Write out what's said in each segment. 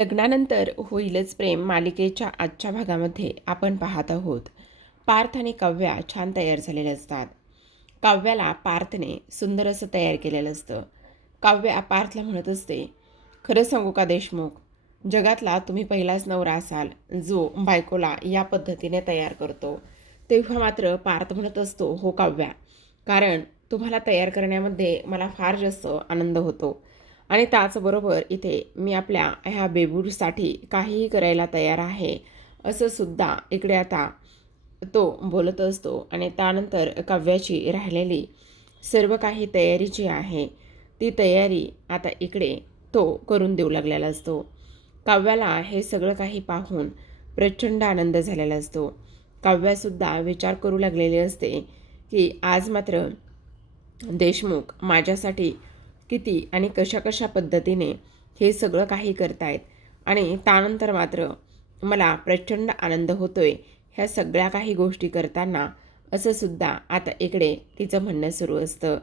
लग्नानंतर होईलच प्रेम मालिकेच्या आजच्या भागामध्ये आपण पाहत आहोत. पार्थ आणि काव्या छान तयार झालेले असतात. काव्याला पार्थने सुंदर असं तयार केलेलं असतं. काव्या पार्थला म्हणत असते, खरं सांगू का देशमुख, जगातला तुम्ही पहिलाच नवरा असाल जो बायकोला या पद्धतीने तयार करतो. तेव्हा मात्र पार्थ म्हणत असतो, हो काव्या, कारण तुम्हाला तयार करण्यामध्ये मला फार जास्त आनंद होतो. आणि त्याचबरोबर इथे मी आपल्या ह्या बेबूसाठी काहीही करायला तयार आहे, असं सुद्धा इकडे आता तो बोलत असतो. आणि त्यानंतर काव्याची राहिलेली सर्व काही तयारी जी आहे ती तयारी आता इकडे तो करून देऊ लागलेला असतो. काव्याला हे सगळं काही पाहून प्रचंड आनंद झालेला असतो. काव्यासुद्धा विचार करू लागलेली असते की आज मात्र देशमुख माझ्यासाठी किती आणि कशा कशा पद्धतीने हे सगळं काही करतायत आणि त्यानंतर मात्र मला प्रचंड आनंद होतोय ह्या सगळ्या काही गोष्टी करताना, असं सुद्धा आता इकडे तिचं म्हणणं सुरू असतं.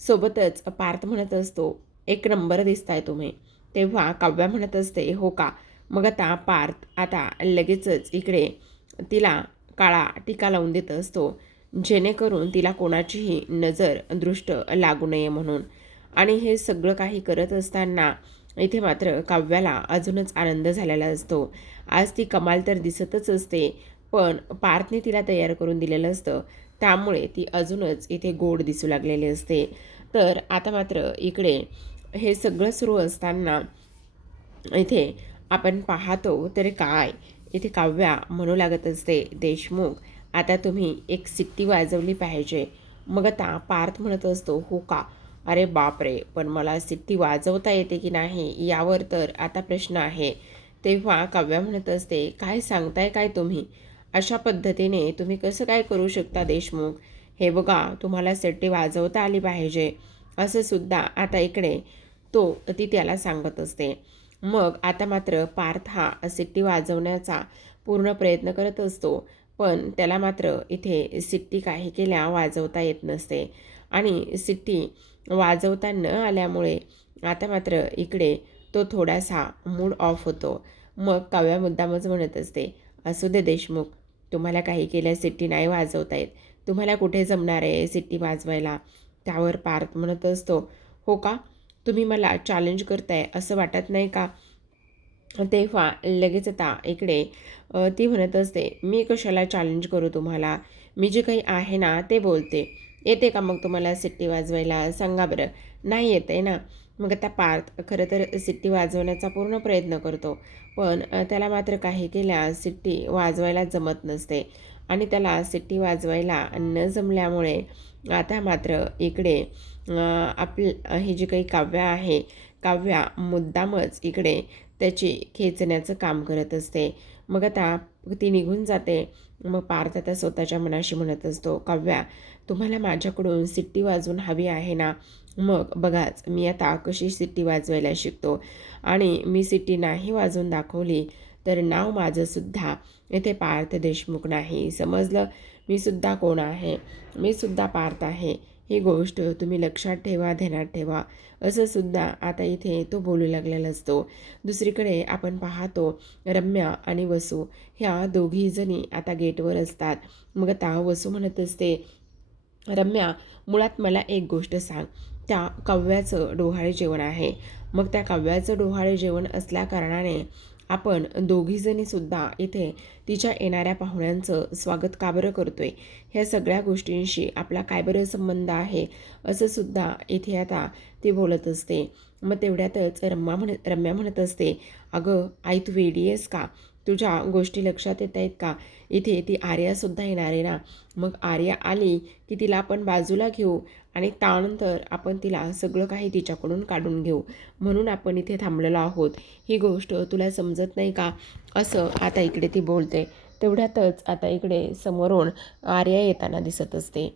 सोबतच पार्थ म्हणत असतो, एक नंबर दिसताय तुम्ही. तेव्हा काव्या म्हणत असते, हो का. मग आता पार्थ आता लगेचच इकडे तिला काळा टीका लावून देत असतो, जेणेकरून तिला कोणाचीही नजर दृष्ट लागू नये म्हणून. आणि हे सगळं काही करत असताना इथे मात्र काव्याला अजूनच आनंद झालेला असतो. आज ती कमाल तर दिसतच असते, पण पार्थने तिला तयार करून दिलेलं असतं, त्यामुळे ती अजूनच इथे गोड दिसू लागलेली असते. तर आता मात्र इकडे हे सगळं सुरू असताना इथे आपण पाहतो तर काय, इथे काव्या म्हणू लागत असते, देशमुख आता तुम्ही एक सिट्टी वाजवली पाहिजे. मग आता पार्थ म्हणत असतो, हो का. अरे बापरे, पण मला सिट्टी वाजवता येते की नाही यावर तर आता प्रश्न आहे. तेव्हा काव्या म्हणत असते, काय सांगताय काय तुम्ही, अशा पद्धतीने तुम्ही कसं काय करू शकता देशमुख. हे बघा, तुम्हाला सिट्टी वाजवता आली पाहिजे, असं सुद्धा आता इकडे ती त्याला सांगत असते. मग आता मात्र पार्थ हा सिट्टी वाजवण्याचा पूर्ण प्रयत्न करत असतो, पण त्याला मात्र इथे सिट्टी काही केल्या वाजवता येत नसते. आणि सिट्टी वाजवता न आल्यामुळे आता मात्र इकडे तो थोडासा मूड ऑफ होतो. मग काव्या मुद्दामच म्हणत असते, असू दे देशमुख, तुम्हाला काही केल्या सिट्टी नाही वाजवता येत, तुम्हाला कुठे जमणार आहे सिट्टी वाजवायला. त्यावर पार्थ म्हणत असतो, हो का, तुम्ही मला चॅलेंज करताय असं वाटत नाही का. तेव्हा लगेच आता इकडे ती म्हणत असते, मी कशाला चॅलेंज करू तुम्हाला, मी जे काही आहे ना ते बोलते. येते का मग तुम्हाला सिट्टी वाजवायला सांगा बरं. नाही येत आहे ना. मग आता पार्थ खरं तर सिट्टी वाजवण्याचा पूर्ण प्रयत्न करतो, पण त्याला मात्र काही केल्या सिट्टी वाजवायला जमत नसते. आणि त्याला सिट्टी वाजवायला न जमल्यामुळे आता मात्र इकडे ही जी काही काव्या आहे, काव्या मुद्दामच इकडे त्याची खेचण्याचं काम करत असते. मग आता ती निघून जाते. मग पार्थ आता स्वतःच्या मनाशी म्हणत असतो, काव्या, तुम्हाला माझ्याकडून सिट्टी वाजवून हवी आहे ना, मग बघाच मी आता कशी सिट्टी वाजवायला शिकतो. आणि मी सिट्टी नाही वाजवून दाखवली तर नाव माझंसुद्धा इथे पार्थ देशमुख नाही, समजलं. मी सुद्धा कोण आहे, मी सुद्धा पार्थ आहे, ही गोष्ट तुम्ही लक्षात ठेवा, ध्यानात ठेवा, असं सुद्धा आता इथे तो बोलू लागलेला असतो. दुसरीकडे आपण पाहतो, रम्या आणि वसू ह्या दोघीजणी आता गेटवर असतात. मग आता वसू म्हणत असते, रम्या, मुळात मला एक गोष्ट सांग, त्या काव्याचं डोहाळे जेवण आहे. मग त्या काव्याचं डोहाळे जेवण असल्याकारणाने आपण दोघीजणीसुद्धा इथे तिच्या येणाऱ्या पाहुण्यांचं स्वागत का बरं करतोय, ह्या सगळ्या गोष्टींशी आपला काय बरं संबंध आहे, असं सुद्धा इथे आता ती बोलत असते. मग तेवढ्यातच रम्या म्हणत असते, अगं आई, तू वेडी आहेस का, तुझ्या गोष्टी लक्षात येत आहेत का, इथे ती आर्यासुद्धा येणार आहे ना. मग आर्या आली की तिला आपण बाजूला घेऊ आणि त्यानंतर आपण तिला सगळं काही तिच्याकडून काढून घेऊ, म्हणून आपण इथे थांबलेलो आहोत, ही गोष्ट तुला समजत नाही का, असं आता इकडे ती बोलते. तेवढ्यातच आता इकडे समोरून आर्या येताना दिसत असते.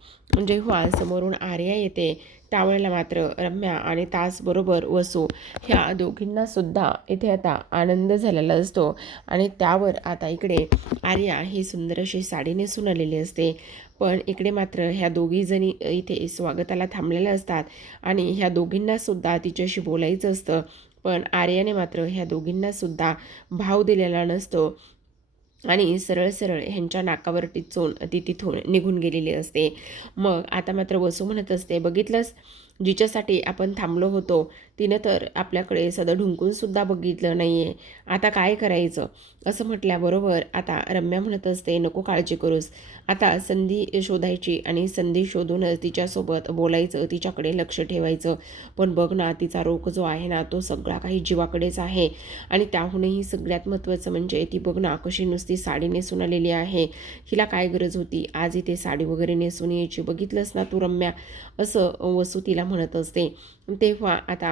जेव्हा समोरून आर्या येते त्यावेळेला मात्र रम्या आणि त्याचबरोबर वसू ह्या दोघींनासुद्धा इथे आता आनंद झालेला असतो. आणि त्यावर आता इकडे आर्या ही सुंदर अशी साडी नेसून आलेली असते. पण इकडे मात्र ह्या दोघीजणी इथे स्वागताला थांबलेल्या असतात आणि ह्या दोघींनासुद्धा तिच्याशी बोलायचं असतं. पण आर्याने मात्र ह्या दोघींना सुद्धा भाव दिलेला नसतो आणि सरळ सरळ ह्यांच्या नाकावर टिचून ती तिथून निघून गेलेली असते. मग आता मात्र वसू म्हणत असते, बघितलंस, जिच्यासाठी आपण थांबलो होतो तिनं तर आपल्याकडे सदं ढुंकूनसुद्धा बघितलं नाही आहे, आता काय करायचं? असं म्हटल्याबरोबर आता रम्या म्हणत असते, नको काळजी करूस, आता संधी शोधायची आणि संधी शोधूनच तिच्यासोबत बोलायचं, तिच्याकडे लक्ष ठेवायचं. पण बघ ना, तिचा रोग जो आहे ना तो सगळा काही जीवाकडेच आहे. आणि त्याहूनही सगळ्यात महत्त्वाचं म्हणजे ती बघ ना कशी नुसती साडी नेसून आलेली आहे, हिला काय गरज होती आज इथे साडी वगैरे नेसून यायची, बघितलंस ना तू रम्या, असं वसू तिला म्हणत असते. तेव्हा आता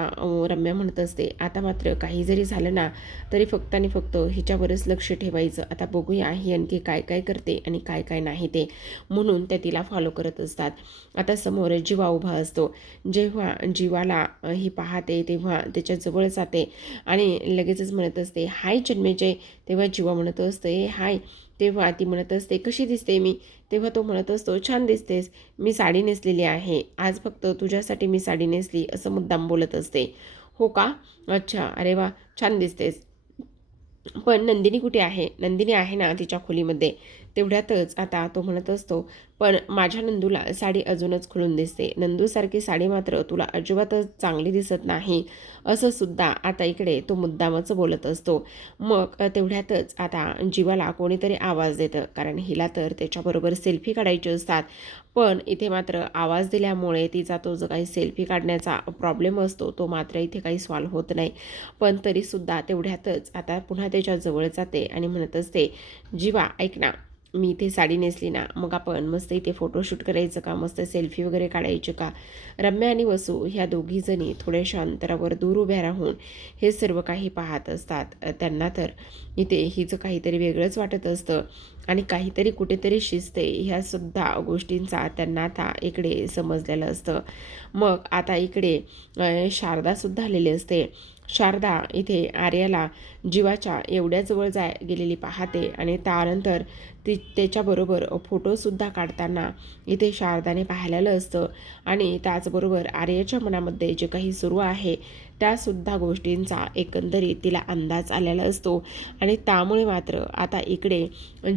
रम्या म्हणत असते, आता मात्र काही जरी झालं ना तरी फक्त आणि फक्त हिच्यावरच लक्ष ठेवायचं, आता बघूया ही आणखी काय काय करते आणि काय काय नाही ते. म्हणून त्या तिला फॉलो करत असतात. आता समोर जीवा उभा असतो. जेव्हा जीवाला ही पाहते तेव्हा त्याच्याजवळ जाते आणि लगेचच म्हणत असते, हाय जन्मेजय. तेव्हा जीवा म्हणत असते, हाय. तेव्हा ती म्हणत असते, कशी दिसते मी? तेव्हा तो म्हणत असतो, छान दिसतेस, मी साडी नेसलेली आहे आज, फक्त तुझ्यासाठी मी साडी नेसली, असं मुद्दाम बोलत असते. हो का? अच्छा, अरे वा, छान दिसतेस. पण नंदिनी कुठे आहे? नंदिनी आहे ना तिच्या खोलीमध्ये. तेवढ्यातच आता तो म्हणत असतो, पण माझ्या नंदूला साडी अजूनच खुलून दिसते, नंदूसारखी साडी मात्र तुला अजिबातच चांगली दिसत नाही, असं सुद्धा आता इकडे तो मुद्दामच बोलत असतो. मग तेवढ्यातच आता जीवाला कोणीतरी आवाज देतं, कारण हिला तर त्याच्याबरोबर सेल्फी काढायची असतात. पण इथे मात्र आवाज दिल्यामुळे तिचा तो जो काही सेल्फी काढण्याचा प्रॉब्लेम असतो तो मात्र इथे काही सॉल्व्ह होत नाही. पण तरीसुद्धा तेवढ्यातच आता पुन्हा त्याच्या जवळ जाते आणि म्हणत असते, जीवा ऐक ना, मी इथे साडी नेसली ना, मग आपण मस्त इथे फोटोशूट करायचं का? मस्त सेल्फी वगैरे काढायची का? रम्या आणि वसू ह्या दोघीजणी थोड्याशा अंतरावर दूर उभ्या राहून हे सर्व काही पाहत असतात. त्यांना तर इथे हिचं काहीतरी वेगळंच वाटत असतं आणि काहीतरी कुठेतरी शिजते ह्या सुद्धा गोष्टींचा त्यांना आता इकडे समजलेलं असतं. मग आता इकडे शारदासुद्धा आलेली असते. शारदा इथे आर्याला जीवाच्या एवढ्या जवळ गेलेली पाहते आणि त्यानंतर ती त्याच्याबरोबर फोटोसुद्धा काढताना इथे शारदाने पाहिलेलं असतं आणि त्याचबरोबर आर्याच्या मनामध्ये जे काही सुरू आहे त्यासुद्धा गोष्टींचा एकंदरीत तिला अंदाज आलेला असतो. आणि त्यामुळे मात्र आता इकडे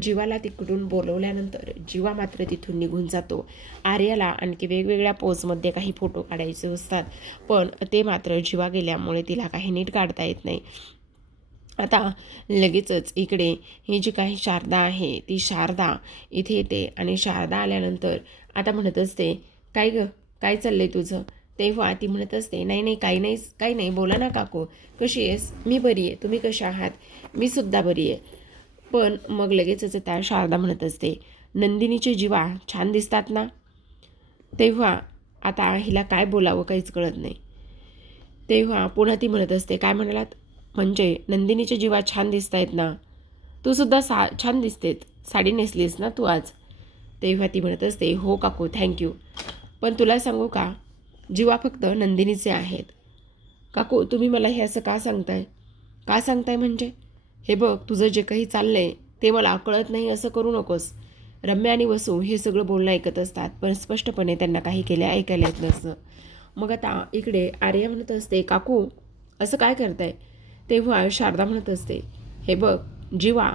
जीवाला तिकडून बोलवल्यानंतर जीवा मात्र तिथून निघून जातो. आर्याला आणखी वेगवेगळ्या पोजमध्ये काही फोटो काढायचे असतात, पण ते मात्र जीवा गेल्यामुळे तिला काही नीट काढता येत नाही. आता लगेचच इकडे ही जी काही शारदा आहे ती शारदा इथे येते आणि शारदा आल्यानंतर आता म्हणत असते, काय ग, काय चाललंय तुझं? तेव्हा ती म्हणत असते, नाही नाही, काही नाही, काही नाही, बोला ना काकू, कशी आहेस? मी बरी आहे, तुम्ही कशा आहात? मी सुद्धा बरी आहे. पण मग लगेचच त्या शारदा म्हणत असते, नंदिनीचे जीवा छान दिसतात ना? तेव्हा आता हिला काय बोलावं काहीच कळत नाही. तेव्हा पुन्हा ती म्हणत असते, काय म्हणालात? म्हणजे नंदिनीचे जीवा छान दिसत आहेत ना? तू सुद्धा छान दिसतेस, साडी नेसलीस ना तू आज? तेव्हा ती म्हणत असते, हो काकू, थँक्यू. पण तुला सांगू का, जीवा फक्त नंदिनीचे आहेत. काकू, तुम्ही मला हे असं का सांगताय? का सांगताय म्हणजे? हे बघ, तुझं जे काही चाललंय ते मला कळत नाही असं करू नकोस. रम्या आणि वसू हे सगळं बोलणं ऐकत असतात, पण स्पष्टपणे त्यांना काही केलं ऐकायला येत नसतं. मग आता इकडे आर्या म्हणत असते, काकू असं काय करताय? तेव्हा शारदा म्हणत असते, हे बघ, जीवा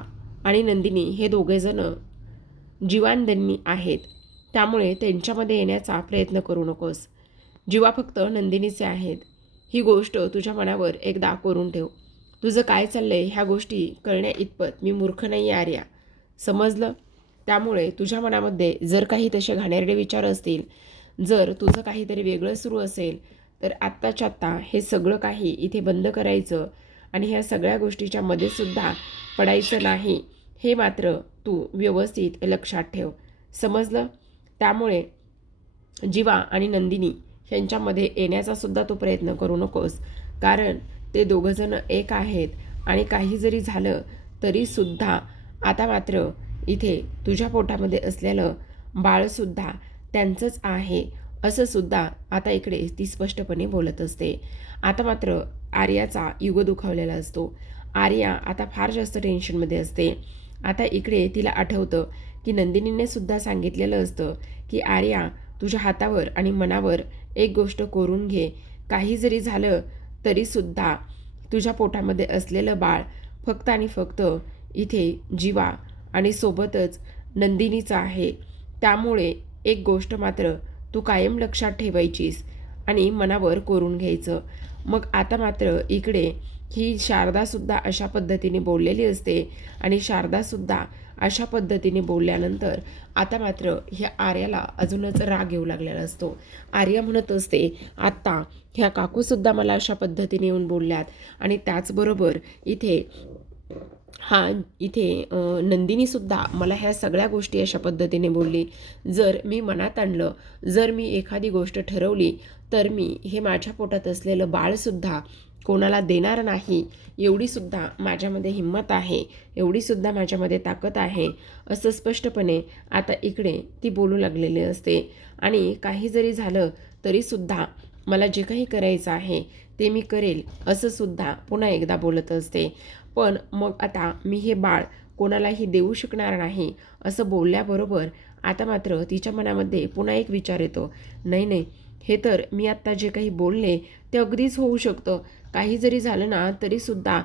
आणि नंदिनी हे दोघेजणं जीवानंदिनी आहेत, त्यामुळे त्यांच्यामध्ये येण्याचा प्रयत्न करू नकोस. जीवा फक्त नंदिनीचे आहेत, ही गोष्ट तुझ्या मनावर एकदा करून ठेव. तुझं काय चाललंय ह्या गोष्टी कळण्या इतपत मी मूर्ख नाही आर्या, समजलं? त्यामुळे तुझ्या मनामध्ये जर काही तसे घाणेरडे विचार असतील, जर तुझं काहीतरी वेगळं सुरू असेल, तर आत्ताच्या आत्ता हे सगळं काही इथे बंद करायचं आणि ह्या सगळ्या गोष्टीच्या मध्ये सुद्धा पडायचं नाही, हे मात्र तू व्यवस्थित लक्षात ठेव, समजलं? त्यामुळे जीवा आणि नंदिनी यांच्यामध्ये येण्याचा सुद्धा तो प्रयत्न करू नकोस, कारण ते दोघंजणं एक आहेत आणि काही जरी झालं तरीसुद्धा आता मात्र इथे तुझ्या पोटामध्ये असलेलं बाळसुद्धा त्यांचंच आहे, असं सुद्धा आता इकडे ती स्पष्टपणे बोलत असते. आता मात्र आर्याचा युग दुखावलेला असतो. आर्या आता फार जास्त टेन्शनमध्ये असते. आता इकडे तिला आठवतं की नंदिनीने सुद्धा सांगितलेलं असतं की आर्या, तुझ्या हातावर आणि मनावर एक गोष्ट कोरून घे, काही जरी झालं तरीसुद्धा तुझ्या पोटामध्ये असलेलं बाळ फक्त आणि फक्त इथे जीवा आणि सोबतच नंदिनीचं आहे. त्यामुळे एक गोष्ट मात्र तू कायम लक्षात ठेवायचीस आणि मनावर कोरून घ्यायचं. मग आता मात्र इकडे ही शारदासुद्धा अशा पद्धतीने बोललेली असते आणि शारदासुद्धा अशा पद्धतीने बोलल्यानंतर आता मात्र ह्या आर्याला अजूनच राग येऊ लागलेला असतो. आर्या म्हणत असते, आत्ता ह्या काकूसुद्धा मला अशा पद्धतीने येऊन बोलल्यात आणि त्याचबरोबर इथे नंदिनीसुद्धा मला ह्या सगळ्या गोष्टी अशा पद्धतीने बोलली. जर मी मनात आणलं, जर मी एखादी गोष्ट ठरवली, तर मी हे माझ्या पोटात असलेलं बाळसुद्धा कोणाला देणार नाही, एवढीसुद्धा माझ्यामध्ये हिंमत आहे, एवढीसुद्धा माझ्यामध्ये ताकद आहे, असं स्पष्टपणे आता इकडे ती बोलू लागलेली असते. आणि काही जरी झालं तरीसुद्धा मला जे काही करायचं आहे ते मी करेल, असं सुद्धा पुन्हा एकदा बोलत असते. पण मग आता मी हे बाळ कोणालाही देऊ शकणार नाही, असं बोलल्याबरोबर आता मात्र तिच्या मनामध्ये पुन्हा एक विचार येतो, नाही नाही, हे तर मी आत्ता जे काही बोलले ते अगदीच होऊ शकतं. काही जरी झालं ना तरीसुद्धा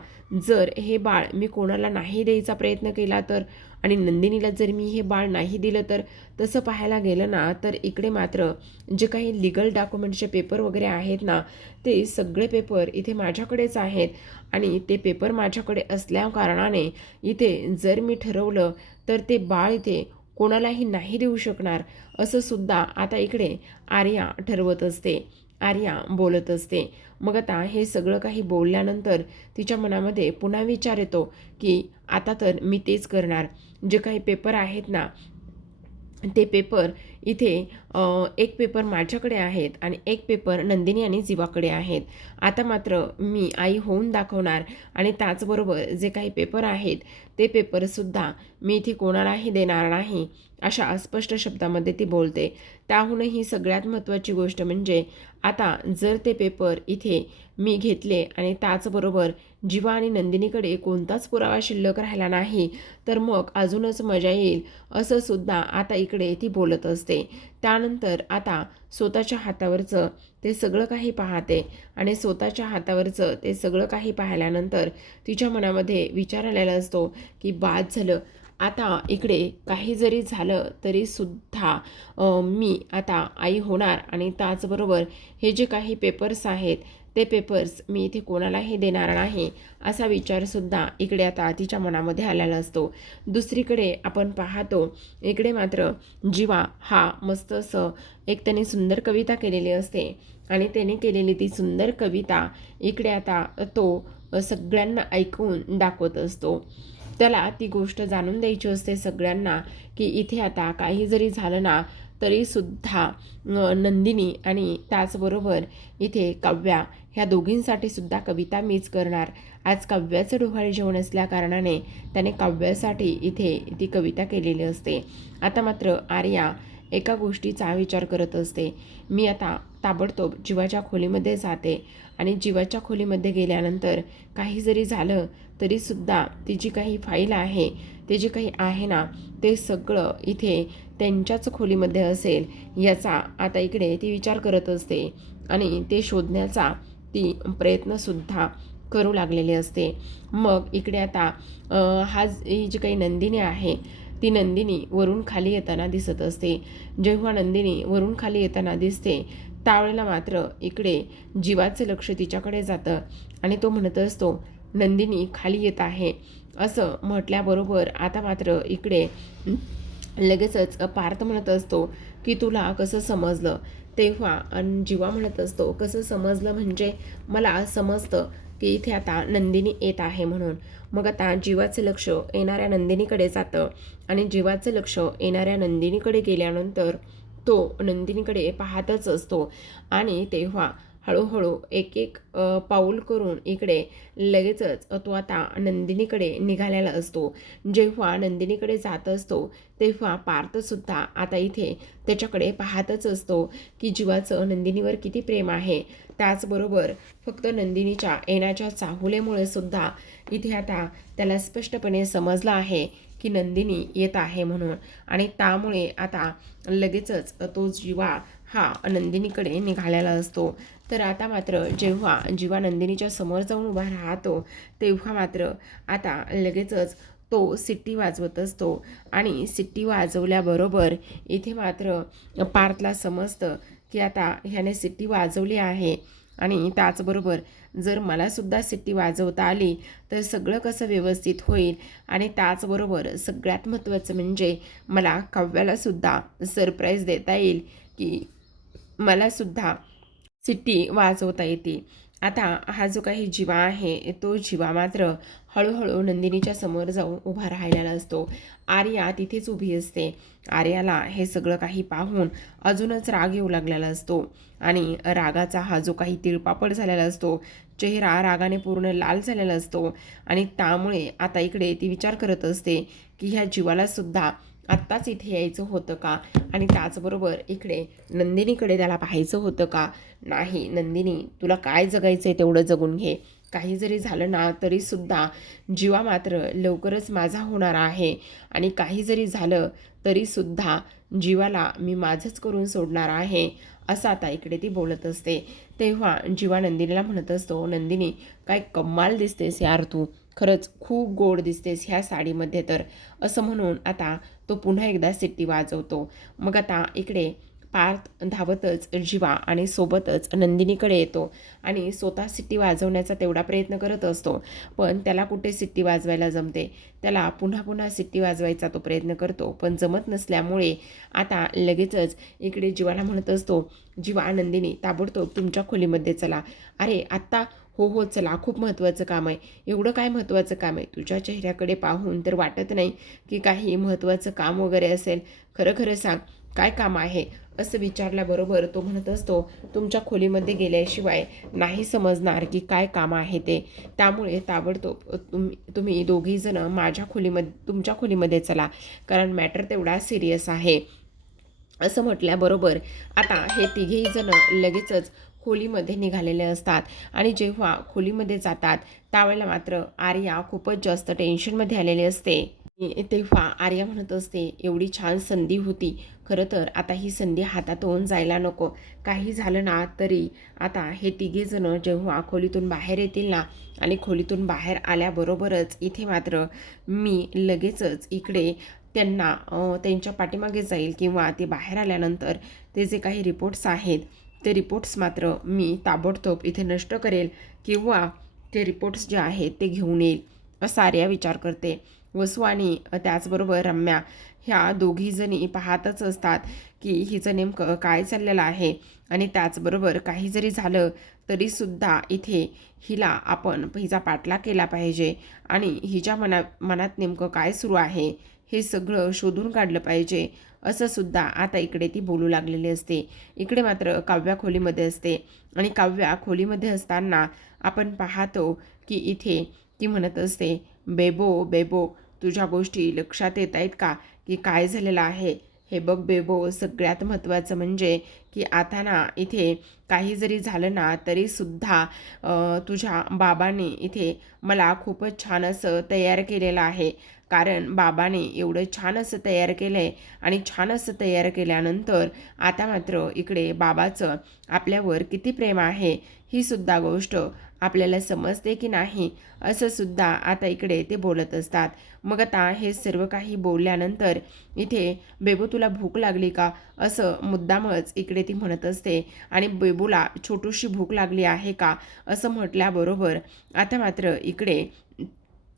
जर हे बाळ मी कोणाला नाही द्यायचा प्रयत्न केला तर, आणि नंदिनीला जर मी हे बाळ नाही दिलं तर, तसं पाहायला गेलं ना तर इकडे मात्र जे काही लिगल डॉक्युमेंटचे पेपर वगैरे आहेत ना, ते सगळे पेपर इथे माझ्याकडेच आहेत. आणि ते पेपर माझ्याकडे असल्या कारणाने इथे जर मी ठरवलं तर ते बाळ इथे कोणालाही नाही देऊ शकणार, असं सुद्धा आता इकडे आर्या ठरवत असते, आर्या बोलत असते. मग आता हे सगळं काही बोलल्यानंतर तिच्या मनामध्ये पुन्हा विचार येतो की आता तर मी तेच करणार. जे काही पेपर आहेत ना ते पेपर इथे एक पेपर माझ्याकडे आहेत आणि एक पेपर नंदिनी आणि जीवाकडे आहेत. आता मात्र मी आई होऊन दाखवणार आणि त्याचबरोबर जे काही पेपर आहेत ते पेपरसुद्धा मी इथे कोणालाही देणार नाही, अशा अस्पष्ट शब्दामध्ये ती बोलते. त्याहूनही सगळ्यात महत्त्वाची गोष्ट म्हणजे आता जर ते पेपर इथे मी घेतले आणि त्याचबरोबर जीवा आणि नंदिनीकडे कोणताच पुरावा शिल्लक राहिला नाही तर मग अजूनच मजा येईल, असं सुद्धा आता इकडे ती बोलत असते. त्यानंतर आता स्वतःच्या हातावरचं ते सगळं काही पाहते आणि स्वतःच्या हातावरचं ते सगळं काही पाहिल्यानंतर तिच्या मनामध्ये विचार आलेला असतो की बाद झालं, आता इकडे काही जरी झालं तरीसुद्धा मी आता आई होणार आणि त्याचबरोबर हे जे काही पेपर्स आहेत ते पेपर्स मी इथे कोणालाही देणार नाही, असा विचारसुद्धा इकडे आता तिच्या मनामध्ये आलेला असतो. दुसरीकडे आपण पाहतो इकडे मात्र जीवा हा मस्त असं एक त्याने सुंदर कविता केलेली असते आणि त्याने केलेली ती सुंदर कविता इकडे आता तो सगळ्यांना ऐकवून दाखवत असतो. त्याला ती गोष्ट जाणून द्यायची असते सगळ्यांना की इथे आता काही जरी झालं ना तरीसुद्धा नंदिनी आणि त्याचबरोबर इथे काव्या ह्या दोघींसाठी सुद्धा कविता मीच करणार. आज काव्याचं डोहाळे जेवण असल्या कारणाने त्याने काव्यासाठी इथे ती कविता केलेली असते. आता मात्र आर्या एका गोष्टीचा विचार करत असते, मी आता ताबडतोब जीवाच्या खोलीमध्ये जाते आणि जीवाच्या खोलीमध्ये गेल्यानंतर काही जरी झालं तरीसुद्धा ती जी काही फाईल आहे, ते जे काही आहे ना ते सगळं इथे त्यांच्याच खोलीमध्ये असेल, याचा आता इकडे ती विचार करत असते आणि ते शोधण्याचा ती प्रयत्नसुद्धा करू लागलेली असते. मग इकडे आता ही जी काही नंदिनी आहे ती नंदिनी वरून खाली येताना दिसत असते. जेव्हा नंदिनी वरून खाली येताना दिसते त्यावेळेला मात्र इकडे जीवाचं लक्ष तिच्याकडे जातं आणि तो म्हणत असतो, नंदिनी खाली येत आहे, असं म्हटल्याबरोबर आता मात्र इकडे लगेचच पार्थ म्हणत असतो की तुला कसं समजलं. तेव्हा जीवा म्हणत असतो, कसं समजलं म्हणजे मला समजतं की इथे आता नंदिनी येत आहे म्हणून. मग आता जीवाचं लक्ष येणाऱ्या नंदिनीकडे जातं आणि जीवाचं लक्ष येणाऱ्या नंदिनीकडे गेल्यानंतर तो नंदिनीकडे पाहतच असतो आणि तेव्हा हळूहळू एक एक पाऊल करून इकडे लगेचच तो आता नंदिनीकडे निघालेला असतो. जेव्हा नंदिनीकडे जात असतो तेव्हा पार्थसुद्धा आता इथे त्याच्याकडे पाहतच असतो की जीवाचं नंदिनीवर किती प्रेम आहे. त्याचबरोबर फक्त नंदिनीच्या येण्याच्या चाहुलेमुळे सुद्धा इथे आता त्याला स्पष्टपणे समजलं आहे की नंदिनी येत आहे म्हणून आणि त्यामुळे आता लगेचच तो जीवा हा नंदिनीकडे निघालेला असतो. तर आता मात्र जेव्हा जीवा नंदिनीच्या समोर जाऊन उभा राहतो तेव्हा मात्र आता लगेचच तो सिट्टी वाजवत असतो आणि सिट्टी वाजवल्याबरोबर इथे मात्र पार्थला समजतं की आता ह्याने सिट्टी वाजवली आहे आणि त्याचबरोबर जर मलासुद्धा सिट्टी वाजवता आली तर सगळं कसं व्यवस्थित होईल आणि त्याचबरोबर सगळ्यात महत्त्वाचं म्हणजे मला काव्यालासुद्धा सरप्राईज देता येईल की मलासुद्धा सिट्टी वाजवता येते. आता हा जो काही जीवा आहे तो जीवा मात्र हळूहळू नंदिनीच्या समोर जाऊन उभा राहिलेला असतो. आर्या तिथेच उभी असते. आर्याला हे सगळं काही पाहून अजूनच राग येऊ लागलेला असतो आणि रागाचा हा जो काही तिळपापड झालेला असतो, चेहरा रागाने पूर्ण लाल झालेला असतो आणि त्यामुळे आता इकडे ती विचार करत असते की ह्या जीवालासुद्धा आत्ताच इथे यायचं होतं का आणि त्याचबरोबर इकडे नंदिनीकडे त्याला पाहायचं होतं का. नाही नंदिनी, तुला काय जगायचं आहे तेवढं जगून घे. काही जरी झालं ना तरीसुद्धा जीवा मात्र लवकरच माझा होणार आहे आणि काही जरी झालं तरीसुद्धा जीवाला मी माझंच करून सोडणार आहे असं आता इकडे ती बोलत असते. तेव्हा जीवा नंदिनीला म्हणत असतो, नंदिनी काय कमाल दिसतेस यार तू, खरंच खूप गोड दिसतेस ह्या साडीमध्ये तर, असं म्हणून आता तो पुन्हा एकदा सिट्टी वाजवतो. मग आता इकडे पार्थ धावतच जीवा आणि सोबतच नंदिनीकडे येतो आणि स्वतः सिट्टी वाजवण्याचा तेवढा प्रयत्न करत असतो, पण त्याला कुठे सिट्टी वाजवायला जमते. त्याला पुन्हा पुन्हा सिट्टी वाजवायचा तो प्रयत्न करतो, पण जमत नसल्यामुळे आता लगेचच इकडे जीवाला म्हणत असतो, जीवा नंदिनी ताबडतोब तुमच्या खोलीमध्ये चला. अरे आत्ता? हो हो चला, खूप महत्त्वाचं काम आहे. एवढं काय महत्त्वाचं काम आहे? तुझ्या चेहऱ्याकडे पाहून तर वाटत नाही की काही महत्त्वाचं काम वगैरे असेल. खरं खरं सांग, काय काम आहे? असं विचारल्याबरोबर तो म्हणत असतो, तुमच्या खोलीमध्ये गेल्याशिवाय नाही समजणार की काय काम आहे ते. त्यामुळे ताबडतोब तुम्ही दोघीजणं तुमच्या खोलीमध्ये चला, कारण मॅटर तेवढा सिरियस आहे. असं म्हटल्याबरोबर आता हे तिघेही जण लगेचच खोलीमध्ये निघालेले असतात आणि जेव्हा खोलीमध्ये जातात त्यावेळेला मात्र आर्या खूपच जास्त टेन्शनमध्ये आलेली असते. तेव्हा आर्या म्हणत असते, एवढी छान संधी होती, खरं तर आता ही संधी हातातून जायला नको. काही झालं ना तरी आता हे तिघेजणं जेव्हा खोलीतून बाहेर येतील ना आणि खोलीतून बाहेर आल्याबरोबरच इथे मात्र मी लगेचच इकडे त्यांना त्यांच्या पाठीमागे जाईल किंवा ते बाहेर आल्यानंतर ते जे काही रिपोर्ट्स आहेत ते रिपोर्ट्स मात्र मी ताबडतोब इथे नष्ट करेल किंवा ते रिपोर्ट्स जे आहेत ते घेऊन येईल असा आर्या विचार करते. वसू आणि त्याचबरोबर रम्या ह्या दोघीजणी पाहतच असतात की हिचं नेमकं काय चाललेलं आहे आणि त्याचबरोबर काही जरी झालं तरीसुद्धा इथे हिला आपण हिचा पाठलाग केला पाहिजे आणि हिच्या मनात नेमकं काय सुरू आहे हे सगळं शोधून काढलं पाहिजे असं सुद्धा आता इकडे ती बोलू लागलेली असते. इकडे मात्र काव्या खोलीमध्ये असते आणि काव्या खोलीमध्ये असताना आपण पाहतो की इथे ती म्हणत असते, बेबो बेबो तुझ्या गोष्टी लक्षात येत आहेत का की काय झालेलं आहे. हे बघ बेबो, सगळ्यात महत्त्वाचं म्हणजे की आता ना इथे काही जरी झालं ना तरीसुद्धा तुझ्या बाबांनी इथे मला खूपच छान असं तयार केलेलं आहे. कारण बाबाने एवढं छान असं तयार केलं आहे आणि छान असं तयार केल्यानंतर आता मात्र इकडे बाबाचं आपल्यावर किती प्रेम आहे ही सुद्धा गोष्ट आपल्याला समजते की नाही असं सुद्धा आता इकडे ते बोलत असतात. मग आता हे सर्व काही बोलल्यानंतर इथे बेबू तुला भूक लागली का असं मुद्दामच इकडे ती म्हणत असते आणि बेबूला छोटूशी भूक लागली आहे का असं म्हटल्याबरोबर आता मात्र इकडे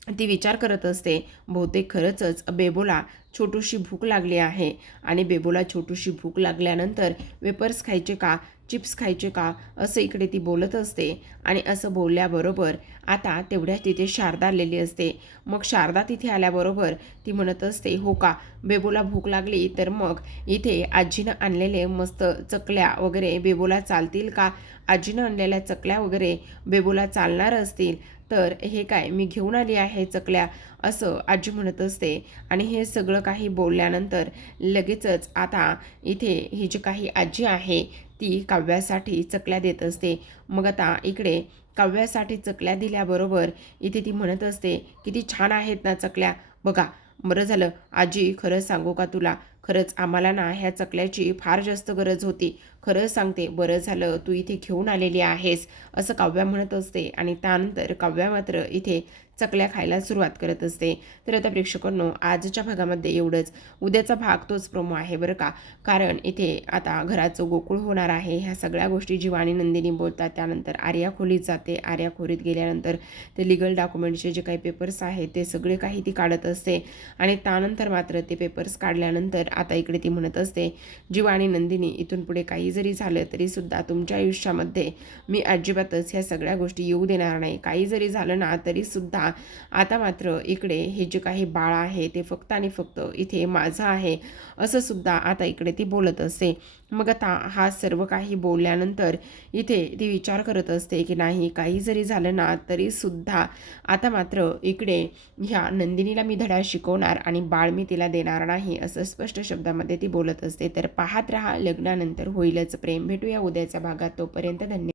ती विचार करत असते, बहुतेक खरंच बेबूला छोटूशी भूक लागली आहे आणि बेबूला छोटूशी भूक लागल्यानंतर वेपर्स खायचे का, चिप्स खायचे का असं इकडे ती बोलत असते आणि असं बोलल्याबरोबर आता तेवढ्या तिथे शारदा आलेली असते. मग शारदा तिथे आल्याबरोबर ती म्हणत असते, हो का बेबूला भूक लागली तर मग इथे आजीनं आणलेले मस्त चकल्या वगैरे बेबूला चालतील का. आजीनं आणलेल्या चकल्या वगैरे बेबूला चालणार असतील तर हे काय मी घेऊन आली आहे चकल्या असं आजी म्हणत असते. आणि हे सगळं काही बोलल्यानंतर लगेचच आता इथे ही जी काही आजी आहे ती काव्यासाठी चकल्या देत असते. मग आता इकडे काव्यासाठी चकल्या दिल्याबरोबर इथे ती म्हणत असते, किती छान आहेत ना चकल्या, बघा बरं झालं आजी, खरं सांगू का तुला, खरंच आम्हाला ना ह्या चकल्याची फार जास्त गरज होती. खरंच सांगते, बरं झालं तू इथे घेऊन आलेली आहेस, असं काव्या म्हणत असते. आणि त्यानंतर काव्या मात्र इथे चकल्या खायला सुरुवात करत असते. तर आता प्रेक्षकांनो, आजच्या भागामध्ये एवढंच. उद्याचा भाग तोच प्रोमो आहे बरं का, कारण इथे आता घराचं गोकुळ होणार आहे. ह्या सगळ्या गोष्टी जीवा आणि नंदिनी बोलतात. त्यानंतर आर्या खोलीत जाते. आर्या खोलीत गेल्यानंतर ते लिगल डॉक्युमेंटचे जे काही पेपर्स आहेत ते सगळे काही ती काढत असते. आणि त्यानंतर मात्र ते पेपर्स काढल्यानंतर आता इकडे ती म्हणत असते, जीवा आणि नंदिनी, इथून पुढे काही जरी झालं तरीसुद्धा तुमच्या आयुष्यामध्ये मी अजिबातच ह्या सगळ्या गोष्टी येऊ देणार नाही. काही जरी झालं ना तरीसुद्धा आता मात्र इकडे हे जे काही बाळ आहे ते फक्त आणि फक्त इथे माझं आहे, असं सुद्धा आता इकडे ती बोलत असते. मग आता हा सर्व काही बोलल्यानंतर इथे ती विचार करत असते की नाही, काही जरी झालं ना तरीसुद्धा आता मात्र इकडे ह्या नंदिनीला मी धडा शिकवणार आणि बाळ मी तिला देणार नाही, असं स्पष्ट शब्दामध्ये ती बोलत असते. तर पाहत रहा लग्नानंतर होईलच प्रेम. भेटूया उद्याच्या भागात. तोपर्यंत धन्यवाद.